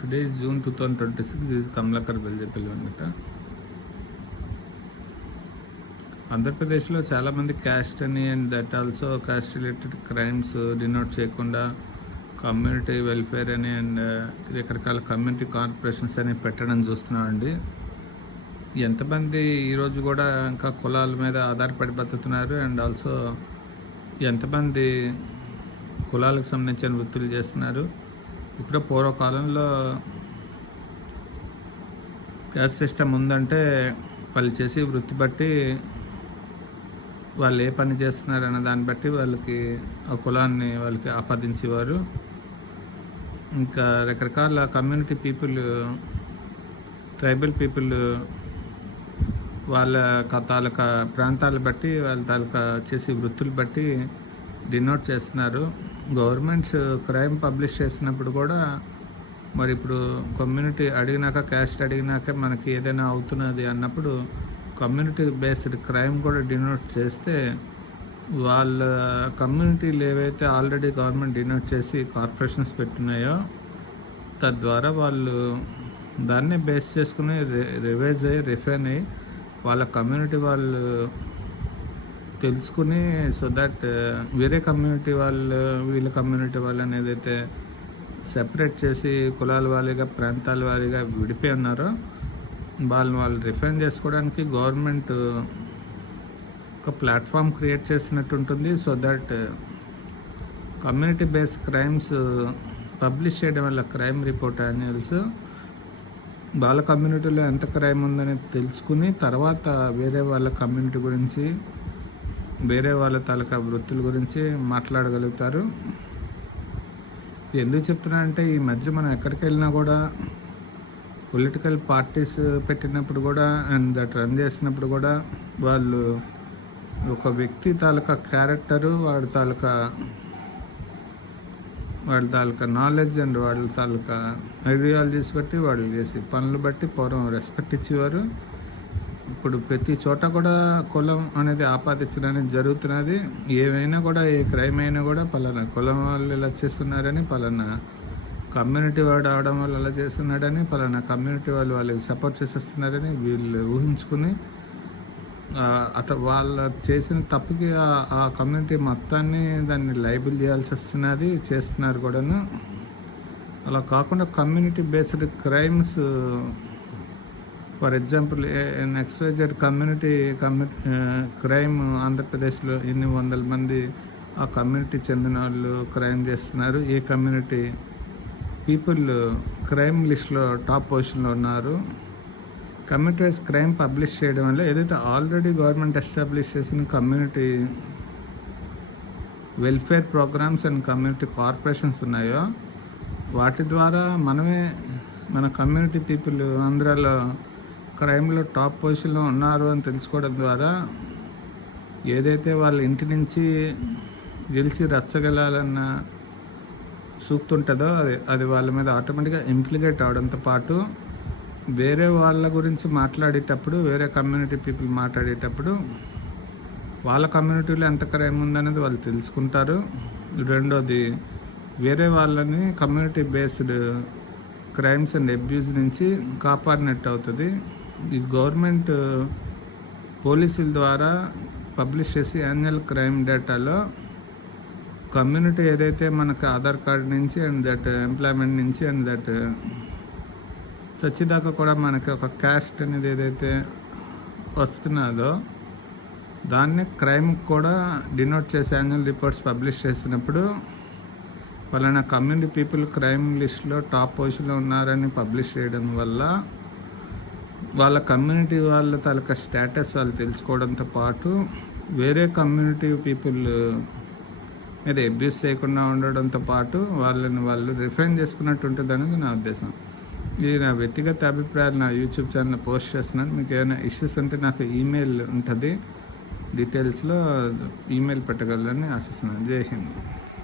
Today is June 2026. This Kamalakar Beljepalli అనమాట. ఆంధ్రప్రదేశ్లో చాలామంది క్యాస్ట్ అని and that also caste related crimes denote చేయకుండా కమ్యూనిటీ వెల్ఫేర్ అని అండ్ రకరకాల కమ్యూనిటీ కార్పొరేషన్స్ అని పెట్టడం చూస్తున్నామండి. ఎంతమంది ఈరోజు కూడా ఇంకా కులాల మీద ఆధారపడి బతుకుతున్నారు అండ్ ఆల్సో ఎంతమంది కులాలకు సంబంధించిన వృత్తులు చేస్తున్నారు. ఇప్పుడు పూర్వకాలంలో క్యాస్ట్ సిస్టమ్ ఉందంటే వాళ్ళు చేసే వృత్తి బట్టి వాళ్ళు ఏ పని చేస్తున్నారు అన్న దాన్ని బట్టి వాళ్ళకి ఆ కులాన్ని వాళ్ళకి ఆపాదించేవారు. ఇంకా రకరకాల కమ్యూనిటీ పీపుల్, ట్రైబల్ పీపుల్ వాళ్ళ తాలూకా ప్రాంతాలు బట్టి వాళ్ళ తాలూకా చేసే వృత్తులు బట్టి డినోట్ చేస్తున్నారు. గవర్నమెంట్స్ క్రైమ్ పబ్లిష్ చేసినప్పుడు కూడా మరి ఇప్పుడు కమ్యూనిటీ అడిగినాక, క్యాస్ట్ అడిగినాక మనకి ఏదైనా అవుతున్నది అన్నప్పుడు కమ్యూనిటీ బేస్డ్ క్రైమ్ కూడా డినోట్ చేస్తే వాళ్ళ కమ్యూనిటీలు ఏవైతే ఆల్రెడీ గవర్నమెంట్ డినోట్ చేసి కార్పొరేషన్స్ పెట్టున్నాయో తద్వారా వాళ్ళు దాన్నే బేస్ చేసుకుని రివైజ్ అయ్యి రిఫైన్ అయ్యి వాళ్ళ కమ్యూనిటీ వాళ్ళు తెలుసుకుని సో దట్ వేరే కమ్యూనిటీ వాళ్ళు వీళ్ళ కమ్యూనిటీ వాళ్ళు అనేది అయితే సెపరేట్ చేసి కులాల వారీగా ప్రాంతాల వారీగా విడిపోయి ఉన్నారో వాళ్ళు రిఫైన్ చేసుకోవడానికి గవర్నమెంట్ ఒక ప్లాట్ఫామ్ క్రియేట్ చేసినట్టు ఉంటుంది. So that community based crimes publish చేయడం వల్ల క్రైమ్ రిపోర్ట్ యాన్యువల్స్ వాళ్ళ కమ్యూనిటీలో ఎంత క్రైమ్ ఉందని తెలుసుకుని తర్వాత వేరే వాళ్ళ కమ్యూనిటీ గురించి, వేరే వాళ్ళ తాలూకా వృత్తుల గురించి మాట్లాడగలుగుతారు. ఎందుకు చెప్తున్నా అంటే ఈ మధ్య మనం ఎక్కడికి వెళ్ళినా కూడా పొలిటికల్ పార్టీస్ పెట్టినప్పుడు కూడా అండ్ దట్ రన్ చేసినప్పుడు కూడా వాళ్ళు ఒక వ్యక్తి తాలూకా క్యారెక్టరు, వాళ్ళ తాలూకా నాలెడ్జ్ అండ్ వాళ్ళ తాలూకా ఐడియాలజీస్ బట్టి వాళ్ళు చేసి పనులు బట్టి పూర్వం రెస్పెక్ట్ ఇచ్చేవారు. ఇప్పుడు ప్రతి చోట కూడా కులం అనేది ఆపాదించడానికి జరుగుతున్నది. ఏమైనా కూడా ఏ క్రైమ్ అయినా కూడా పలానా కులం వాళ్ళు ఇలా చేస్తున్నారని, పలానా కమ్యూనిటీ వాడు అవడం వల్ల అలా చేస్తున్నాడని, పలానా కమ్యూనిటీ వాళ్ళు వాళ్ళకి సపోర్ట్ చేసేస్తున్నారని వీళ్ళు ఊహించుకుని వాళ్ళ చేసిన తప్పుకి ఆ కమ్యూనిటీ మొత్తాన్ని దాన్ని లైబుల్ చేయాల్సి వస్తున్నది, చేస్తున్నారు కూడాను. అలా కాకుండా community based crimes, for example XYZ community crime ఆంధ్రప్రదేశ్లో ఎన్ని వందల మంది ఆ కమ్యూనిటీ చెందిన వాళ్ళు క్రైమ్ చేస్తున్నారు. ఏ కమ్యూనిటీ పీపుల్ క్రైమ్ లిస్ట్లో టాప్ పొజిషన్లో ఉన్నారు. కమ్యూనిటీ వైజ్ క్రైమ్ పబ్లిష్ చేయడం వల్ల ఏదైతే ఆల్రెడీ గవర్నమెంట్ ఎస్టాబ్లిష్ చేసిన community welfare programmes and community corporations ఉన్నాయో వాటి ద్వారా మన కమ్యూనిటీ పీపుల్ ఆంధ్రాలో క్రైమ్లో టాప్ పొజిషన్లో ఉన్నారు అని తెలుసుకోవడం ద్వారా ఏదైతే వాళ్ళ ఇంటి నుంచి గెలిచి రచ్చగలాలన్న సూక్తి ఉంటుందో అది వాళ్ళ మీద ఆటోమేటిక్గా ఇంప్లికేట్ అవడంతో పాటు వేరే వాళ్ళ గురించి మాట్లాడేటప్పుడు, వేరే కమ్యూనిటీ పీపుల్ మాట్లాడేటప్పుడు వాళ్ళ కమ్యూనిటీలో ఎంత క్రైమ్ ఉందనేది వాళ్ళు తెలుసుకుంటారు. రెండోది, వేరే వాళ్ళని community based crimes and abuse నుంచి కాపాడినట్టు అవుతుంది. ఈ గవర్నమెంట్ పోలీసుల ద్వారా పబ్లిష్ చేసి యాన్యువల్ క్రైమ్ డేటాలో కమ్యూనిటీ ఏదైతే మనకు ఆధార్ కార్డ్ నుంచి అండ్ దట్ ఎంప్లాయ్మెంట్ నుంచి అండ్ దట్ సచ్చిదాకా కూడా మనకి ఒక క్యాస్ట్ అనేది ఏదైతే వస్తున్నదో దాన్ని క్రైమ్ కూడా డినోట్ చేసి యాన్యువల్ రిపోర్ట్స్ పబ్లిష్ చేసినప్పుడు పలానా కమ్యూనిటీ పీపుల్ క్రైమ్ లిస్ట్లో టాప్ పొజిషన్లో ఉన్నారని పబ్లిష్ చేయడం వల్ల వాళ్ళ కమ్యూనిటీ వాళ్ళ తాలూకా స్టేటస్ వాళ్ళు తెలుసుకోవడంతో పాటు వేరే కమ్యూనిటీ పీపుల్ మీద అబ్యూస్ చేయకుండా ఉండడంతో పాటు వాళ్ళు రిఫైన్ చేసుకున్నట్టు ఉంటుంది అనేది నా ఉద్దేశం. ఇది నా వ్యక్తిగత అభిప్రాయాలు నా యూట్యూబ్ ఛానల్లో పోస్ట్ చేస్తున్నాను. మీకు ఏమైనా ఇష్యూస్ ఉంటే నాకు ఈమెయిల్ ఉంటుంది, డీటెయిల్స్లో ఈమెయిల్ పెట్టగలరని ఆశిస్తున్నాను. జై హింద్.